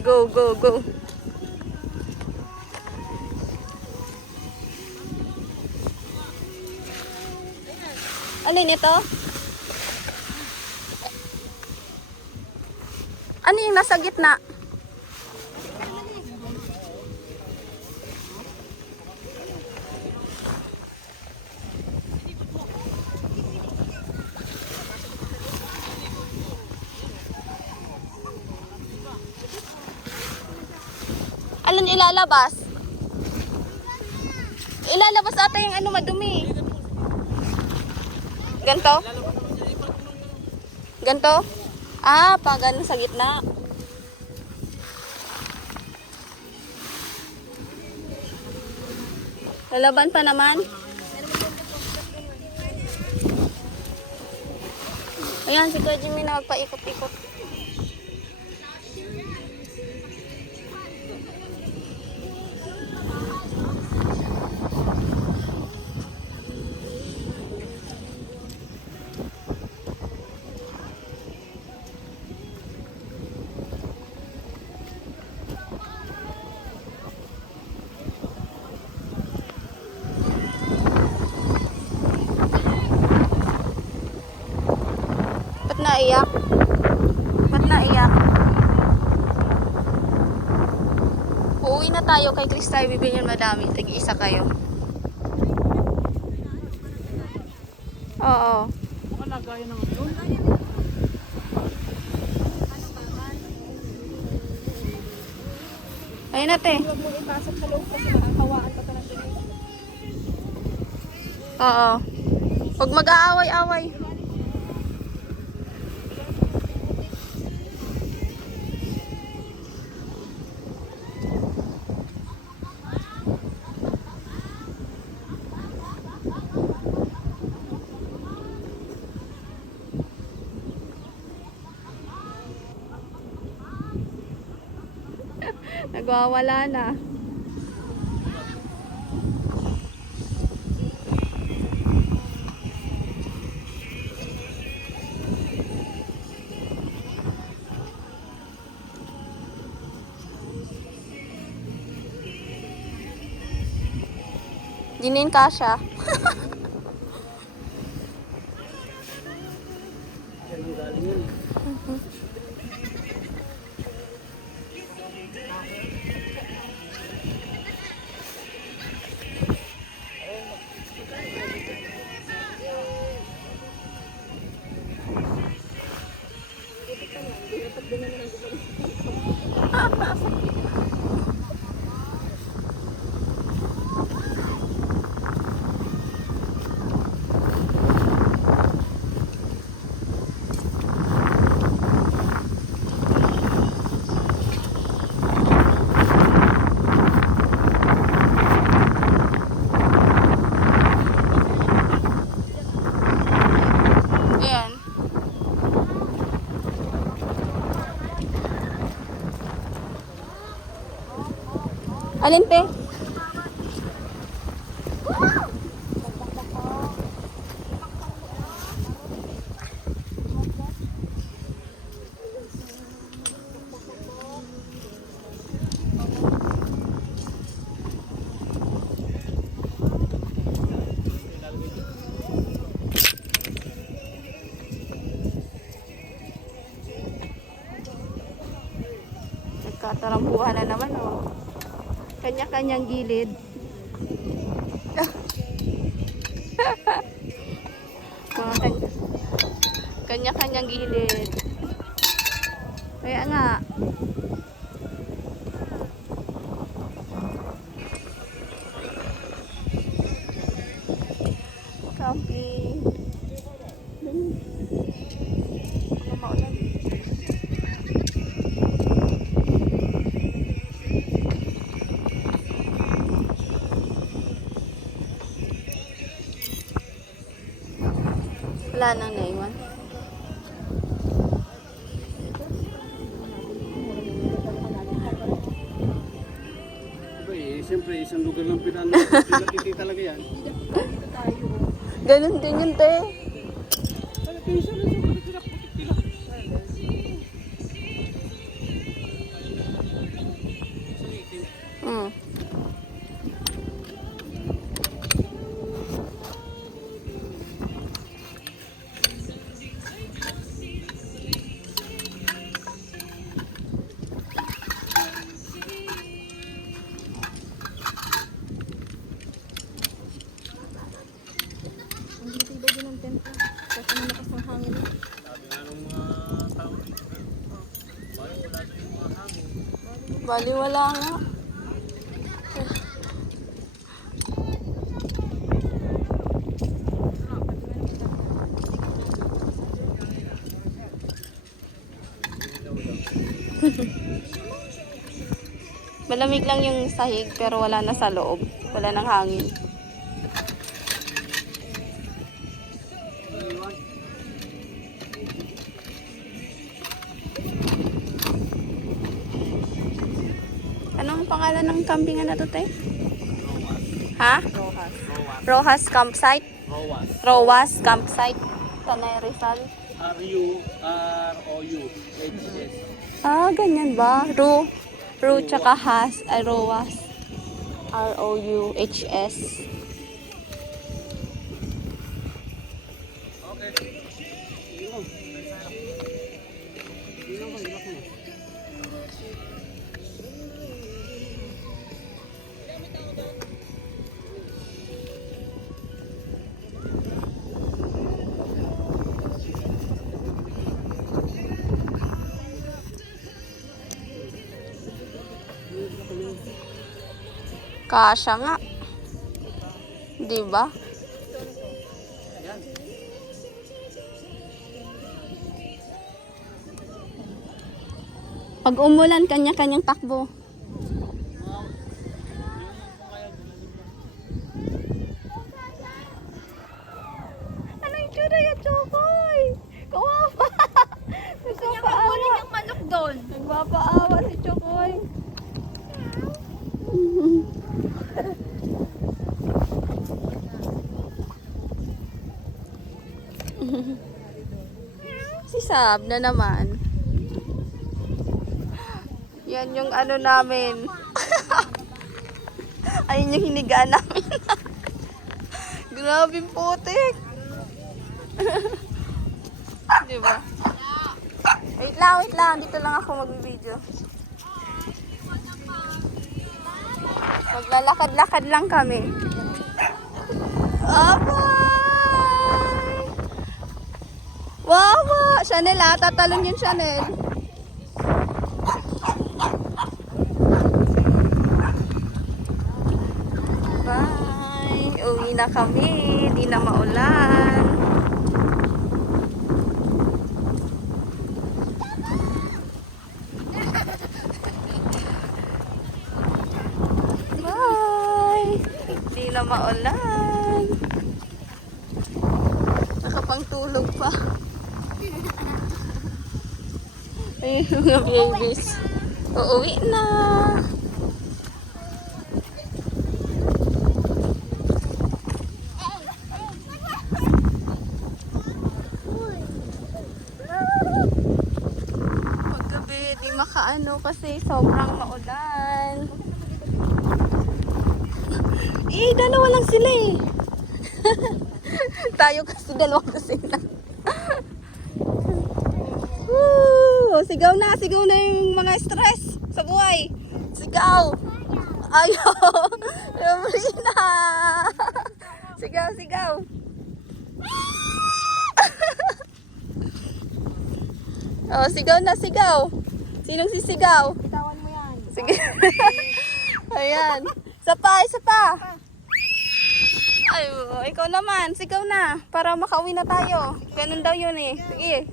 Go, go, go. Alin ito? Ano yung nasa gitna? Alin ilalabas? Ilalabas ata yung ano madumi. Ganto? Ganto? Ah, pa ganun sa gitna. Lalaban pa naman. Ayan, si Kuya Jimmy na magpaikot-ikot. Naiyak? Ba't naiyak? Uuwi na tayo kay Chris tayo bibigyan madami. Tag-isa kayo. Oo. Wala gaya ng yun. Ayun na te. Huwag mo ipasok sa loob kasi makakawaan pa ito ng dinig. Oo. Huwag mag-aaway-away. Nagwawala na. Dinin kasha. Ayan. Alin pe? Nagkatarampuhan na naman oh. Kanya-kanyang gilid. Mga kanya-kanyang gilid. Kaya nga. Camping. Mga maulan. Wala nang naiwan. Siyempre, isang lugar lang pinakiti talaga yan. Ganun din yun, te. Pinsan na siya, pagkakilak. Baliwala nga. Malamig lang yung sahig pero wala na sa loob. Wala nang hangin. Anong pangalan ng kambingan na to, te? Ha? Rojas. Rojas Campsite? Rojas. Rojas Campsite. Tanay Rizal. R-U-R-O-U-H-S. Ah, ganyan ba? Ru tsaka has, ay Rojas. R-O-U-H-S. Okay. Ilong. Ilong ko, ilong ko. Kasya nga. Di ba? Yan. Pag umulan, kanya-kanyang takbo. Ano yung tsura yung Chokoy? Kawawa! Nagpapaawa. yung manok doon. Nagpapaawa si Chokoy. Si Sab na naman. Yan yung ano namin. Ayun yung hinigaan namin. Grabe putik. Diba? Wait lang. Dito lang ako mag-video. Maglalakad-lakad lang kami. Abay! Wawa! Chanel ah, tatalon yung Chanel. Bye! Uwi na kami. Di na maulan. Bye! Di na maulan. Nakapangtulog pa. Ay, mga babies. Uuwi na. Paggabi, di makaano kasi sobrang maulan. Dalawa lang sila eh. Tayo kasi dalawa kasi na. Woo! Sigaw na yung mga stress sa buhay. Sigaw! Ayaw! Sabrina! Sigaw! Oh, sigaw na, sigaw! Sinong sisigaw? Bitawan mo yan. Sige. Ayan. Isa pa! Ay, ikaw naman, sigaw na. Para makauwi na tayo. Ganun daw yun eh. Sige.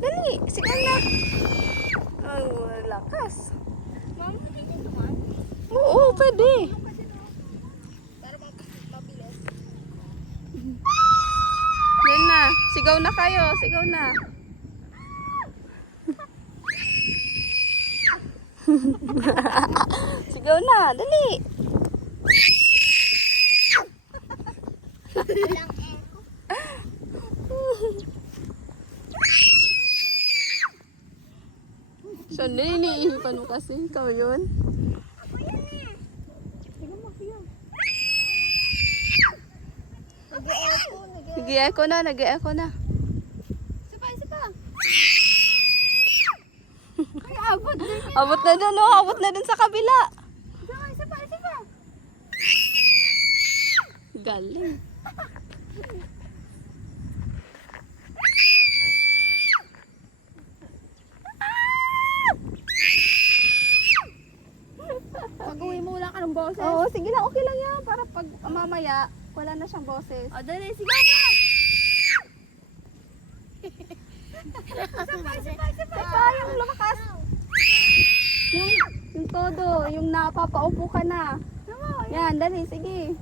Dali, sigaw na. Ay, lakas. Ma'am, hindi naman. Oo, pwede. Para mabilis. Yan na. Sigaw na kayo. Sigaw na. Sigaw na. Dali. So, niniihipan mo kasi. Ikaw yun. Nag-i-echo na. Isa pa. Ay, abot din. Abot na dun, oh. Abot na dun sa kabila. Isa pa. Galing. boses? Oo, sige lang, okay lang yan. Para pag mamaya, wala na siyang boses. O, dali, sigaw pa! Isa Pa, yung lumakas. Yung todo, yung napapaupo ka na. Yan, dali, sige.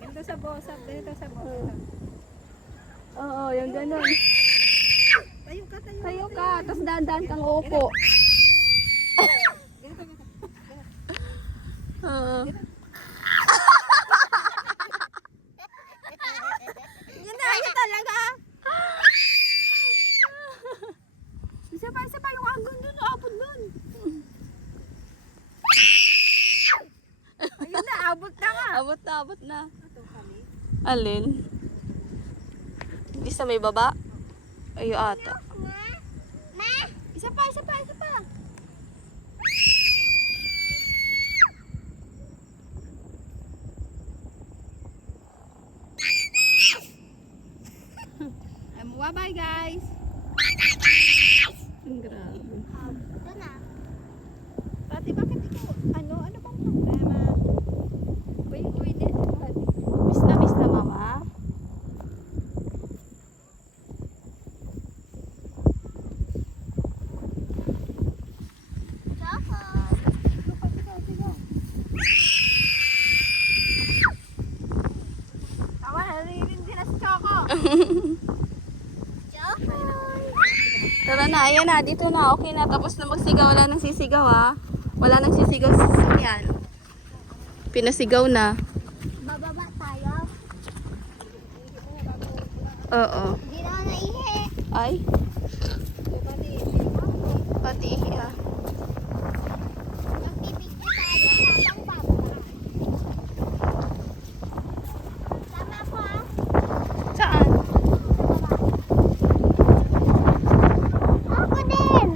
Ganito sa bosap, ganito sa bosap. Oo, yung ganun. Tayo ka, tayo. Tayo ka, tapos dahan-dahan kang uupo. Oo. Ginaya talaga. Isa pa yung agong dun, abot dun. Ayun na, abot na nga. Abot na, abot na. Alin? Hindi sa may baba? Ayo ata. Isa pa, isa pa, isa pa. Bye guys. Grabe. Ito na. Pati bakit ikaw? Ano bang problema? Uy, din. Miss na mama. Tawa, naririnig na si Choco. Tara na, ayan na, dito na, okay na. Tapos na magsigaw, wala nang sisigaw ah. Wala nang sisigaw sa sasakyan. Pinasigaw na. Bababa tayo. Oo. Hindi na ako naihi. Ay, pati ihi ah. Magpipicture tayo habang bababa. Tama ko ah. Saan? Ako din.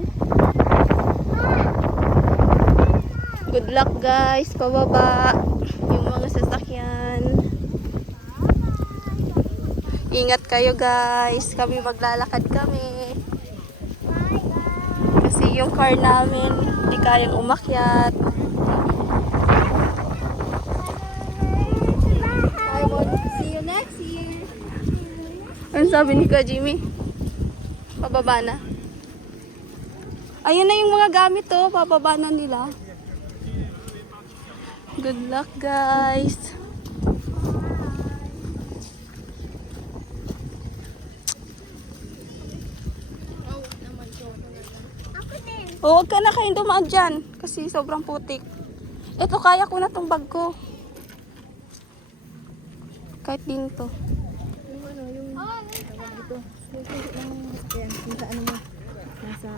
Good luck guys, pababa. Yung mga sasakyan. Ingat kayo guys. Kami maglalakad kami. Bye guys. Kasi yung car namin, hindi kayang umakyat. I want to see you next year. Ano sabi ni Kuya Jimmy? Pababa na. Ayun na yung mga gamit oh, pababa na nila. Good luck guys. Ako din. Oh, huwag ka na kayong dumaan dyan. Kasi sobrang putik. Ito, kaya ko na tong bag ko. Kahit din to. Oh, Ito. Yung ano mo, nasa